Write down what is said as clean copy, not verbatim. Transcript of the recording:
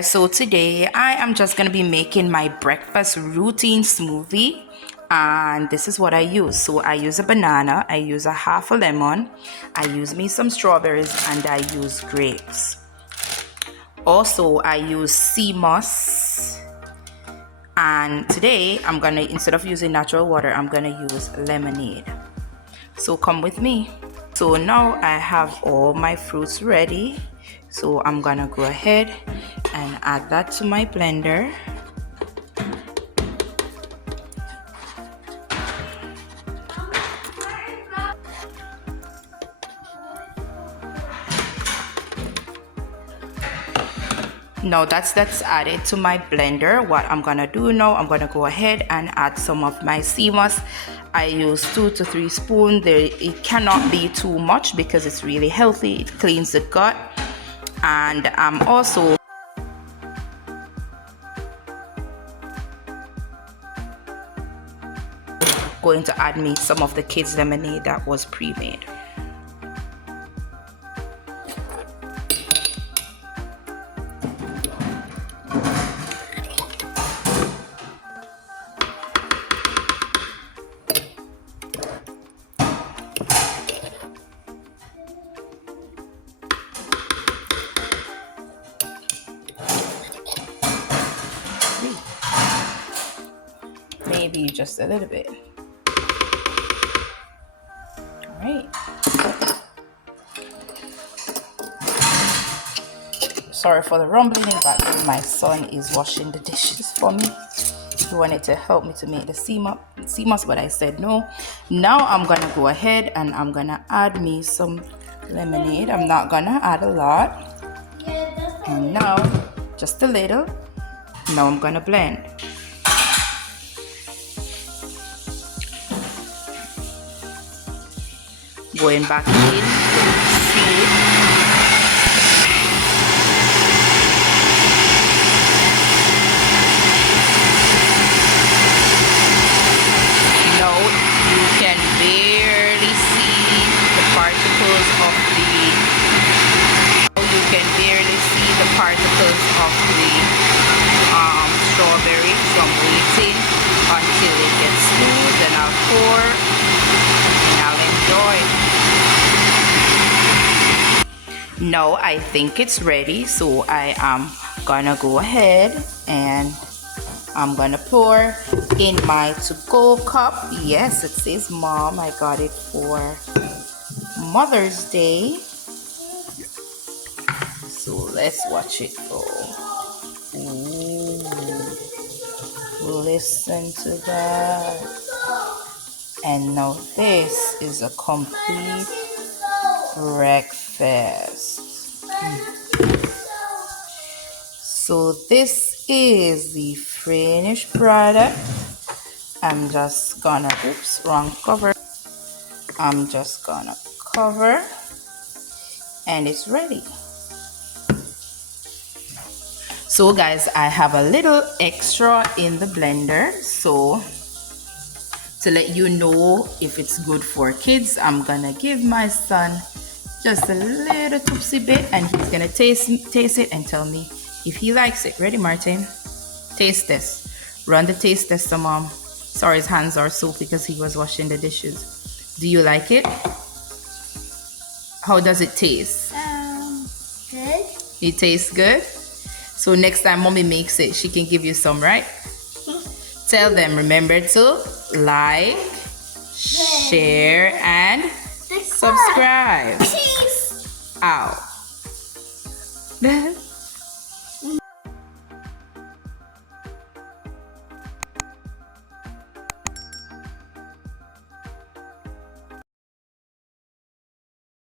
Guys, so today I am just gonna be making my breakfast routine smoothie, and this is what I use. So I use a banana, I use a half a lemon, I use me some strawberries, and I use grapes. Also I use sea moss, and today I'm gonna, instead of using natural water, I'm gonna use lemonade. So come with me. So now I have all my fruits ready, so I'm gonna go ahead and add that to my blender. Now that's added to my blender. What I'm gonna do now, I'm gonna go ahead and add some of my sea moss. I use 2 to 3 spoons. It cannot be too much because it's really healthy. It cleans the gut. And I'm also going to add me some of the kids lemonade that was pre-made. Maybe just a little bit. All right. Sorry for the rumbling in the background. My son is washing the dishes for me. He wanted to help me to make the sea moss, but I said no. Now I'm gonna go ahead and I'm gonna add me some lemonade. I'm not gonna add a lot. And now, just a little. Now I'm gonna blend. Going back in with seed. Now you can barely see the particles of the strawberry, so I'm waiting until it gets smooth, then I'll pour and I'll enjoy. Now I think it's ready, so I am gonna go ahead and I'm gonna pour in my to-go cup. Yes, it says Mom. I got it for Mother's Day. So let's watch it go. Ooh, listen to that. And now this is a complete breakfast. So this is the finished product. I'm just gonna, oops, wrong cover. I'm just gonna cover and it's ready. So guys, I have a little extra in the blender, so to let you know if it's good for kids, I'm gonna give my son just a little tootsie bit and he's gonna taste it and tell me if he likes it. Ready, Martin? Taste test. Run the taste test, Mom. Sorry, his hands are soapy because he was washing the dishes. Do you like it? How does it taste? Good. It tastes good? So next time Mommy makes it, she can give you some, right? Tell them, remember to like, share, and subscribe. Peace out.